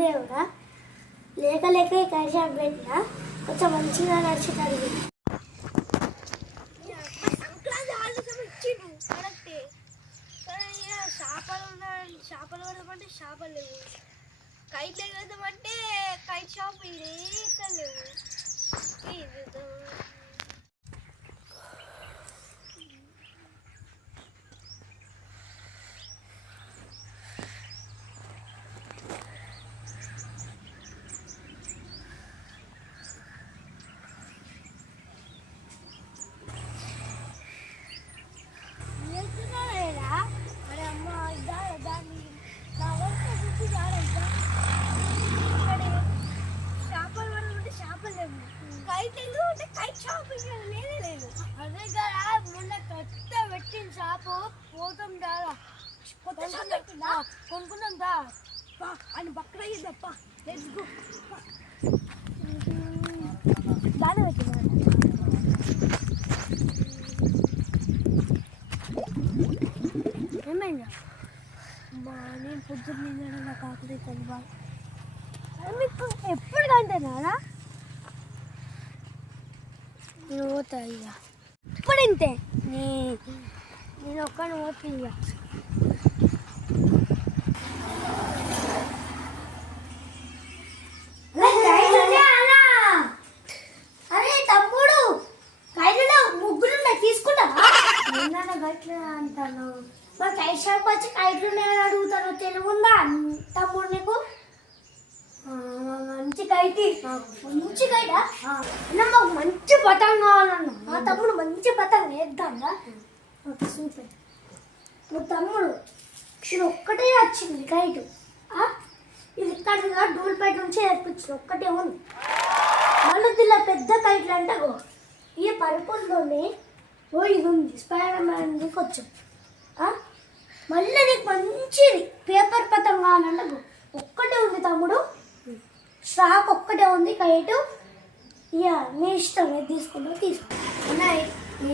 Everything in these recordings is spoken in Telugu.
దేవుడా లేక లేక కైట్ షాప్ పెట్టినా కొంచెం మంచిగా నడిచేటది. చేపలు పడదామంటే చేపలు లేవు, కైట్లు ఎగరదామంటే కైట్ షాప్ ఇదే ఇక్కడ లేవు. అదే కదా మొన్న కొత్త పెట్టిన షాపు పోతాం దారా, కొత్త షాప్ పెట్టిందా కొనుక్కున్నాం దా అని బక్కర అయ్యిందప్ప. Let's go. దాని పెట్టిందా ఏమైందా అమ్మా? నేను పొద్దున్న నాకు ఆకలి తెలియదు. మీకు ఎప్పుడు కంటేనా నేను పోతా ఇక ఇప్పుడు ఇంతే. నేను ఒక్కడిని పోతా ఇక. అరే తమ్ముడు కైట్లో ముగ్గులు తీసుకుంటా గట్ల అంటాను. మరి కైట్ షాప్ వచ్చి కైట్లు నేను అడుగుతాను, తెలుగుందా తమ్ముడు నీకు? మంచి కైటి, మంచి కైటా? మాకు మంచి పతంగ కావాలన్నా. మా తమ్ముడు మంచి పతంగ వేద్దాంగా. సూపర్. మా తమ్ముడు ఇది ఒక్కటే వచ్చింది కైటు. ఇది ఇక్కడ డూల్పేట నుంచి నేర్పించింది, ఒక్కటే ఉంది. మళ్ళీ ఇలా పెద్ద కైట్లు అంటే ఈ పరుపుల్లోనే ఇది ఉంది, స్పైడర్ మ్యాన్ వచ్చాం. మళ్ళీ నీకు మంచిది పేపర్ పతంగ కావాలంటే ఒక్కటే ఉంది తమ్ముడు, స్టాక్ ఒక్కటే ఉంది కైటు. ఇక నీ ఇష్టం ఏది తీసుకుంటా తీసుకో.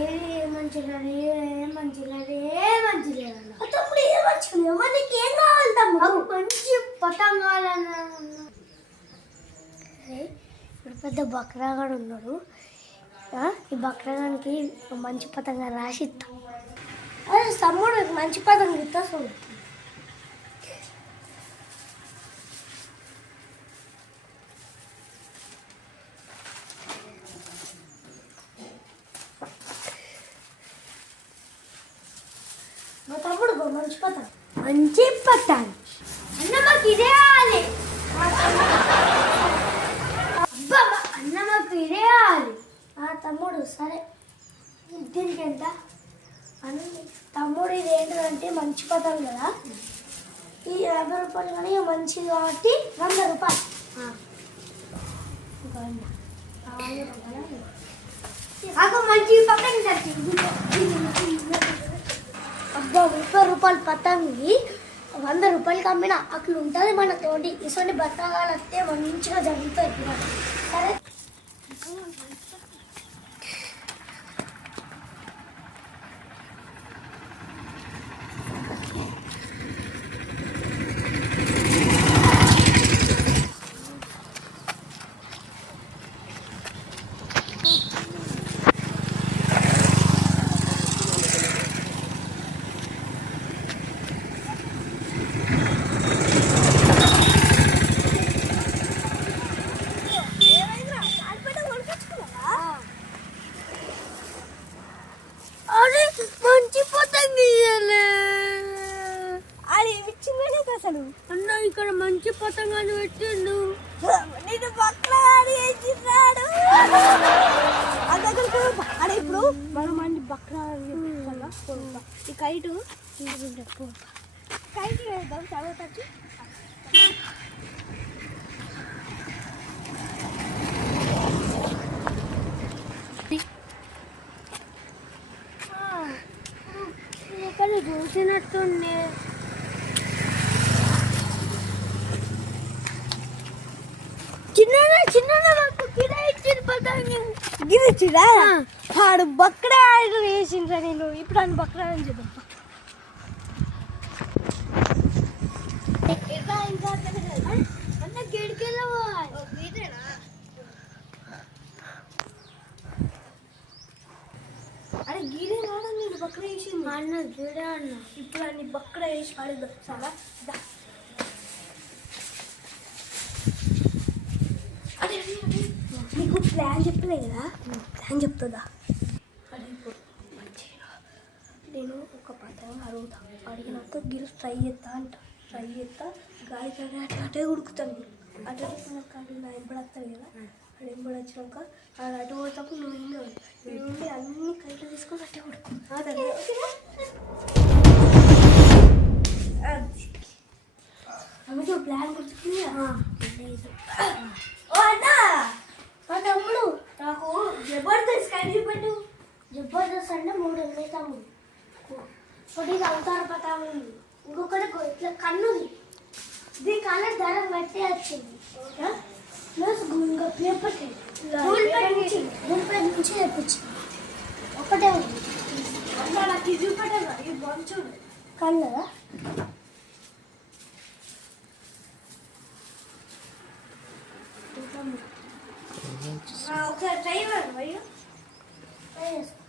ఏ మంచిగా ఏ మంచిగా ఏ మంచిగా తమ్ముడు ఏ మంచిగా మరి నీకు ఏం కావాలి తమ్ముడు? మంచి పతంగ కావాలన్నా. ఇప్పుడు పెద్ద బక్రాగాడు ఉన్నాడు, ఈ బక్రాగానికి మంచి పతంగా రాసి ఇస్తాం. అదే తమ్ముడు మంచి పతంగా ఇస్తా చూడు. మా తమ్ముడు మంచి పతంగ, మంచి పతంగ అన్న మాకు ఇదే కావాలి. అబ్బా అన్న మాకు ఇదే కావాలి. తమ్ముడు సరే దీనికి ఎంత అని. తమ్ముడు ఇది ఏంటంటే మంచి పతంగ కదా, ఈ 50 రూపాయలు కానీ మంచిది కాబట్టి 100 రూపాయలు. మంచి పతంగ అబ్బా 30 రూపాయలు పతంగి 100 రూపాయలకి అమ్మిన అక్కడ ఉంటుంది మన తోటి. ఇటువంటి బట్టగాలు వస్తే మంచిగా జరుగుతాయి. సరే అన్న ఇక్కడ మంచి పతంగాన్ని పెట్టిండు. నేను పక్కన అడే ఇప్పుడు మనం మంది బక్రా ఈ కైటు కైట్ వేద్దాం. చదవచ్చు ఇక్కడ చూసినట్టుండే. గిరిచిడా వాడు బక్కడే ఆర్డర్ చేసిండ్రా. నేను ఇప్పుడు అని బక్కడా అని చూద్దాం. అన్న ఇప్పుడు అన్ని బక్కడ వేసి పడేద్దాం చాలా అదే నీకు ప్లాన్ చెప్పలే కదా ప్లాన్ చెప్తుందా అదే ఇప్పుడు మంచిగా నేను ఒక పతంగా అడుగుతా అడిగినాక గిల్ ఫ్రై చేస్తా అంట ఫ్రై చేస్తా గాలి కానీ అట్లా అటే ఉడుకుతాను అటు కానీ నా ఎంబడొస్తాను కదా అది ఎంబడి వచ్చినాక అది అటు పోతాప్పుడు నువ్వు నుండి అన్ని కైట్లు తీసుకొని అట్టే ఉడుకు అందుకే ప్లాన్ గుర్తుకుంది మా తమ్ముడు నాకు జబర్దస్త్ కైట్ పెట్టు జబర్దస్త్ అంటే 3 ఉన్నాయి తమ్ముడు ఒకటి అవతార పతాము ఇంకొకటి ఇట్లా కన్నుది దీని కలర్ దారం బట్టే వచ్చింది ప్లస్ ఇంకా పేపర్ నుంచి తెప్పించింది ఒకటే ఉంది అట్లా నాకు ఇది చూపెట్టాను ఇది బాగుంది కన్నదా ఒకసారి ట్రై అయ్యో ట్రై చేసుకో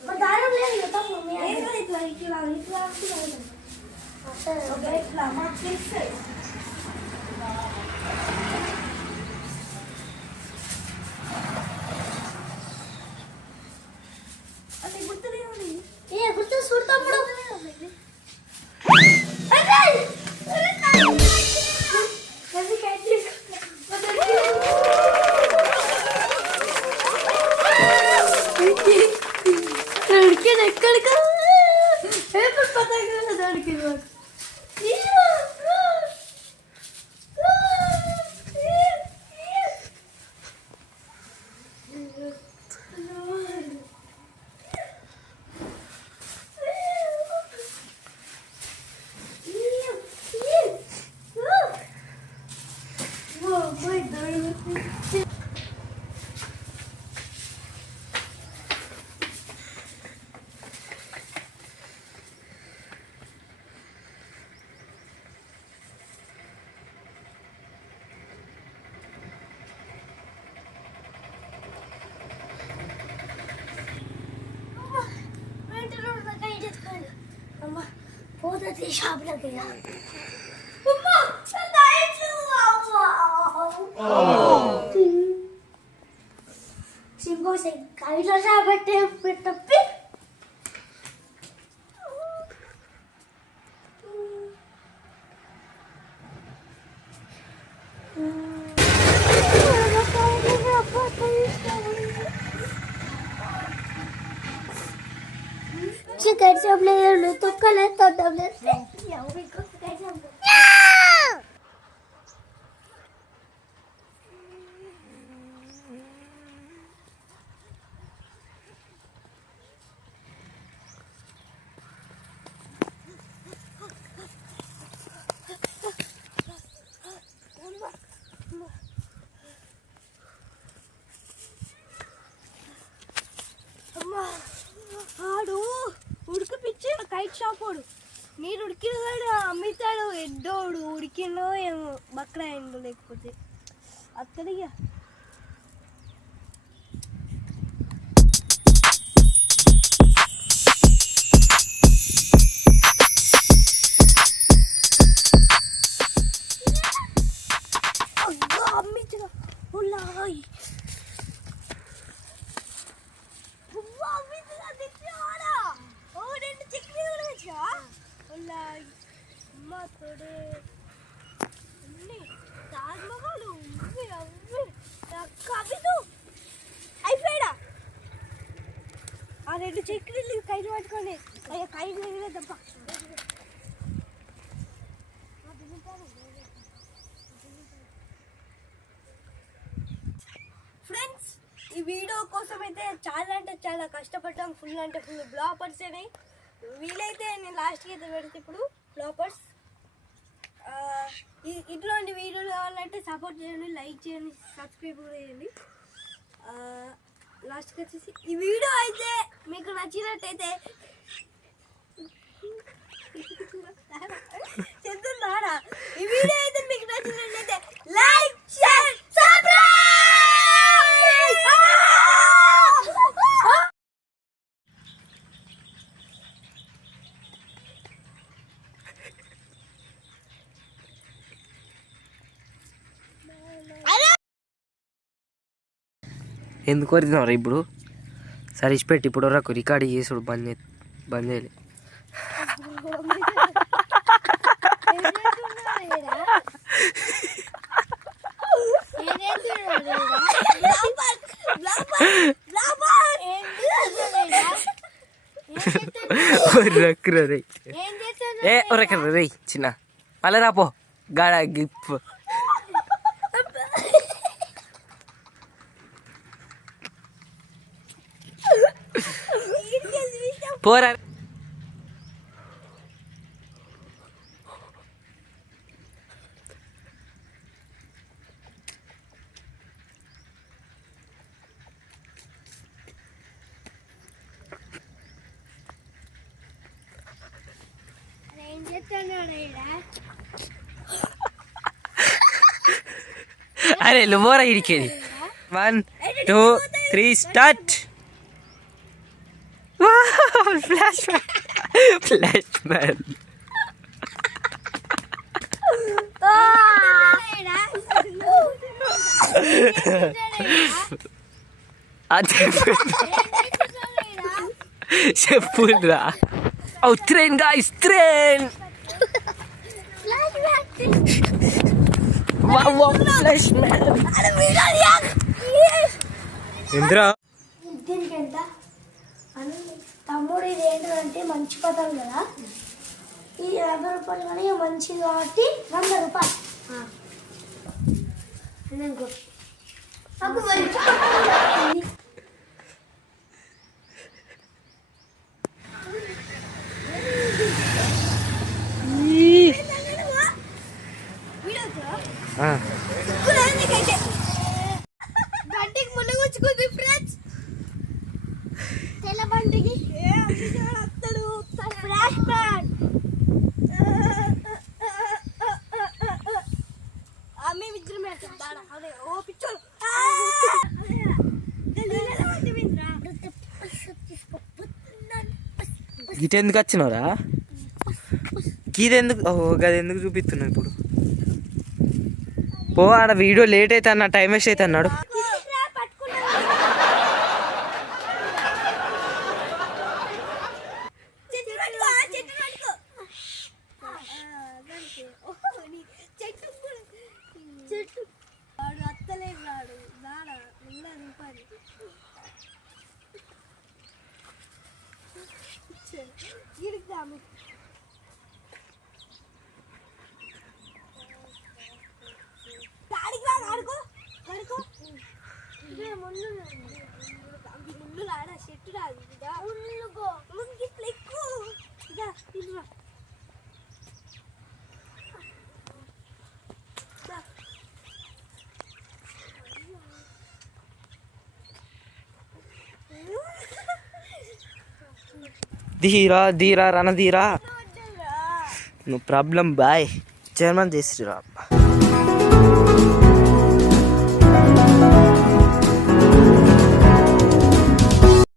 మరి దారం లేదు ఇట్లా ఇట్లా ఇట్లా ఇట్లా మాకు తెలుస్తుంది అది గుర్తులేదు ఏ గుర్తు చూడతాప్పుడు ఎక్కడికి పేపర్ పతంగా దానికి పోతుంది షాప్లోకి సింగోసే కైలో షాపెట్టే పెట్టప్పి कैसे हम ले तो कल है तो डबल कैसे हम ఆడు ఉడికిపిచ్చి కైట్ షాపోడు నీరు ఉడికిన అమ్మితాడు ఎడ్డోడు ఉడికినో ఏమో బక్రా అయిందో లేకపోతే అత్తడిగా అమ్మించిన ఉల్లాయి అయిపోయాడా ఆ 2 చక్రీలు కైలు పట్టుకొని అయ్యా కైలు తప్ప ఫ్రెండ్స్ ఈ వీడియో కోసం అయితే చాలా అంటే చాలా కష్టపడ్డాం ఫుల్ అంటే ఫుల్ బ్లాపర్స్ అయినాయి వీలైతే నేను లాస్ట్కి అయితే పెడితే ఇప్పుడు బ్లాపర్స్ ఇట్లాంటి వీడియోలు కావాలంటే సపోర్ట్ చేయండి లైక్ చేయండి సబ్స్క్రైబ్ కూడా చేయండి లాస్ట్కి వచ్చేసి ఈ వీడియో అయితే మీకు నచ్చినట్టయితే చెప్తుందా ఈ వీడియో అయితే మీకు నచ్చినట్టయితే లైక్ షేర్ సబ్స్క్రైబ్ ఎందుకు కొరికినారు ఇప్పుడు? సరే ఇచ్చిపెట్టి ఇప్పుడు వరకు రికార్డు చేసుడు బంద్ చేయలే. రక్కురా రే చిన్న మళ్ళీ రాపో గాడ గిప్ పోరా. అరే నువ్వురా ఇడికేది. 1 2 3 స్టార్ట్. ఫ్లాష్ మ్యాన్ చెప్పురా. Train guys, train. Flash man Indra దీనికి ఎంత తమ్ముడు? ఇది ఏంటంటే మంచి పదం కదా, ఈ 50 రూపాయలు కానీ మంచిది కాబట్టి 100 రూపాయలు. నాకు మంచి బండికి ముందుకు వచ్చుకుంది ఫ్రెండ్స్. తెల్ల బండికి ఫ్లాష్ బ్యాన్. ఆమె విగ్రహం వేస్తాడు. అదే ఓ పిచ్చోడు. గిట ఎందుకు వచ్చినవరా? గీదెందుకు? గది ఎందుకు చూపిస్తున్నావు ఇప్పుడు? పో, ఆడ వీడియో లేట్ అయితే అన్న, టైం వేస్ట్ అయితే అన్నాడు. ధీరా ధీరా రణధీరా, నో ప్రాబ్లం బాయ్. జర్మన్ జై శ్రీరామ్.